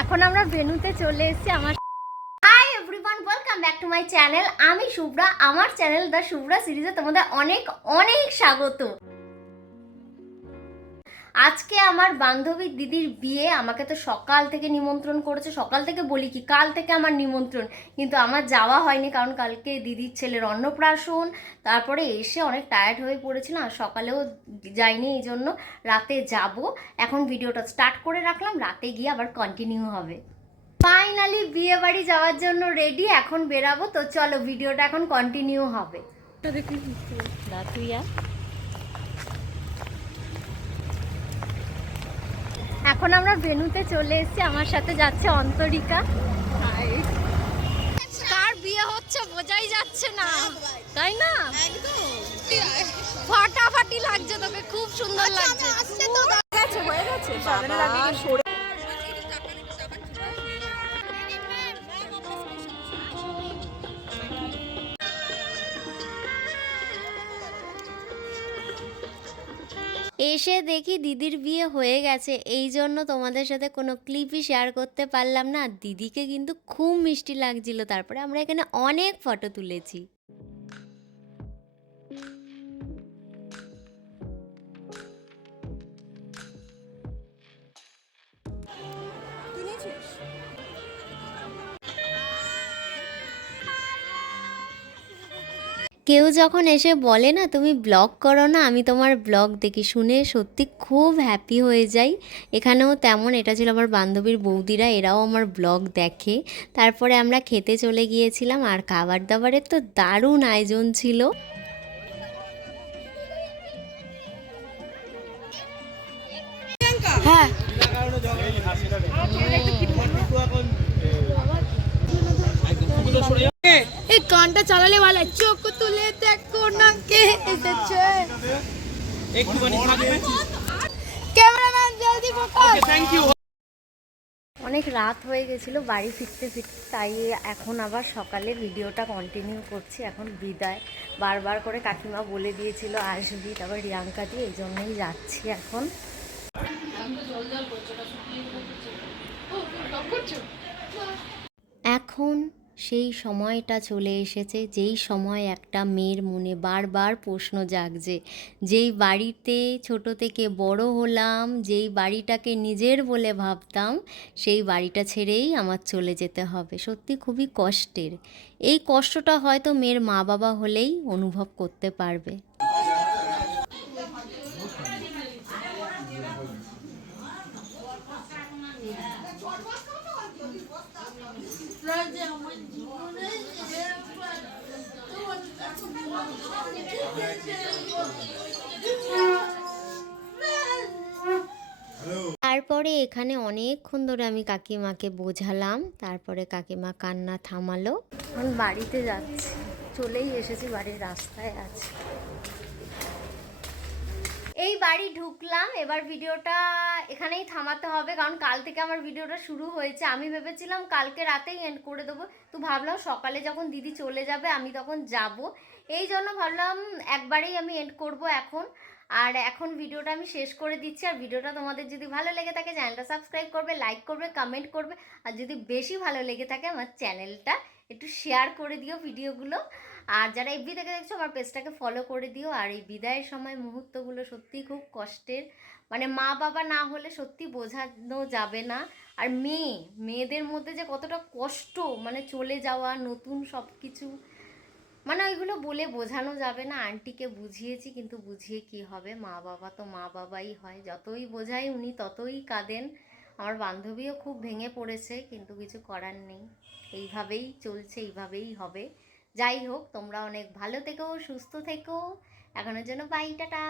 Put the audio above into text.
এখন আমরা ভেনুতে চলে এসেছি আমার hi everyone welcome back to my channel আমি শুভ্রা আমার চ্যানেল দ্য শুভ্রা সিরিজে তোমাদের অনেক অনেক স্বাগত। আজকে আমার বান্ধবীর দিদির বিয়ে, আমাকে তো সকাল থেকে নিমন্ত্রণ করেছে। সকাল থেকে বলি কি, কাল থেকে আমার নিমন্ত্রণ। কিন্তু আমার যাওয়া হয়নি, কারণ কালকে দিদির ছেলের অন্নপ্রাশন। তারপরে এসে অনেক টায়ার্ড হয়ে পড়েছিল আর সকালেও যাইনি এই জন্য। রাতে যাব। এখন ভিডিওটা স্টার্ট করে রাখলাম, রাতে গিয়ে আবার কন্টিনিউ হবে। ফাইনালি বিয়ে বাড়ি যাওয়ার জন্য রেডি এখন বেরাবো। তো চলো, ভিডিওটা এখন কন্টিনিউ হবে। এখন আমরা ভেনুতে চলে এসেছি আমার সাথে যাচ্ছে অন্তরিকা। কার বিয়ে হচ্ছে বোঝাই যাচ্ছে না তাই না? ফাটাফাটি লাগছে তোকে খুব সুন্দর লাগছে। এসে দেখি দিদির বিয়ে হয়ে গেছে। এই জন্য তোমাদের সাথে কোনো ক্লিপই শেয়ার করতে পারলাম না। দিদিকে কিন্তু খুব মিষ্টি লাগছিল। তারপরে আমরা এখানে অনেক ফটো তুলেছি। কেউ যখন এসে বলে না, তুমি ব্লগ করো না, আমি তোমার ব্লগ দেখি, শুনে সত্যি খুব হ্যাপি হয়ে যাই। এখানেও তেমন, এটা ছিল আমার বান্ধবীর বৌদিরা, এরাও আমার ব্লগ দেখে। তারপরে আমরা খেতে চলে গিয়েছিলাম, আর খাবার দাবারের তো দারুণ আয়োজন ছিল। হ্যাঁ। এই গানটা চালালে ভালো। চোখ তুলে দেখো না কে এসেছে। ক্যামেরাম্যান জলদি ফোকাস থ্যাংক ইউ অনেক রাত হয়ে গেছিল বাড়ি ফিরতে ফিরতে তাই এখন আবার সকালে ভিডিওটা কন্টিনিউ করছি এখন বিদায়। বারবার করে কাকিমা বলে দিয়েছিল আসবি তারপর রিয়াঙ্কা দিয়ে এই জন্যই যাচ্ছি এখন। এখন সেই সময়টা চলে এসেছে, যেই সময় একটা মেয়ের মনে বারবার প্রশ্ন জাগছে, যেই বাড়িতে ছোট থেকে বড় হলাম, যেই বাড়িটাকে নিজের বলে ভাবতাম, সেই বাড়িটা ছেড়েই আমার চলে যেতে হবে। সত্যি খুবই কষ্টের। এই কষ্টটা হয়তো মেয়ের মা বাবা হলেই অনুভব করতে পারবে। তারপরে এখানে অনেকক্ষণ ধরে আমি কাকিমাকে বোঝালাম, তারপরে কাকিমা কান্না থামালো। এখন বাড়িতে যাচ্ছি, চলেই এসেছি, বাড়ির রাস্তায় আছি। এই বাড়ি ঢুকলাম, এবার ভিডিওটা এখানেই থামাতে হবে, কারণ কাল থেকে আমার ভিডিওটা শুরু হয়েছে। আমি ভেবেছিলাম কালকে রাতেই এন্ড করে দেবো, তো ভাবলাম সকালে যখন দিদি চলে যাবে আমি তখন যাব। এই জন্য ভাবলাম একবারেই আমি এন্ড করব এখন। আর এখন ভিডিওটা আমি শেষ করে দিচ্ছি। আর ভিডিওটা তোমাদের যদি ভালো লেগে থাকে, চ্যানেলটা সাবস্ক্রাইব করবে লাইক করবে কমেন্ট করবে। আর যদি বেশি ভালো লেগে থাকে, আমার চ্যানেলটা একটু শেয়ার করে দিও ভিডিওগুলো। আর যারা এফবি থেকে দেখছ, আমার পেজটাকে ফলো করে দিও। আর এই বিদায়ের সময় মুহূর্তগুলো সত্যিই খুব কষ্টের। মানে মা বাবা না হলে সত্যি বোঝানো যাবে না। আর মেয়ে, মেয়েদের মধ্যে যে কতটা কষ্ট মানে চলে যাওয়া, নতুন সব কিছু মানে ওইগুলো বলে বোঝানো যাবে না। আন্টিকে বুঝিয়েছি, কিন্তু বুঝিয়ে কি হবে? মা বাবা তো মা বাবাই হয়। যতই বোঝাই উনি ততই কাঁদেন। আমার বান্ধবীও খুব ভেঙে পড়েছে, কিন্তু কিছু করার নেই। এইভাবেই চলছে, এইভাবেই হবে। যাই হোক, তোমরা অনেক ভালো থেকো, সুস্থ থেকো। এখনের জন্য বাই টাটা।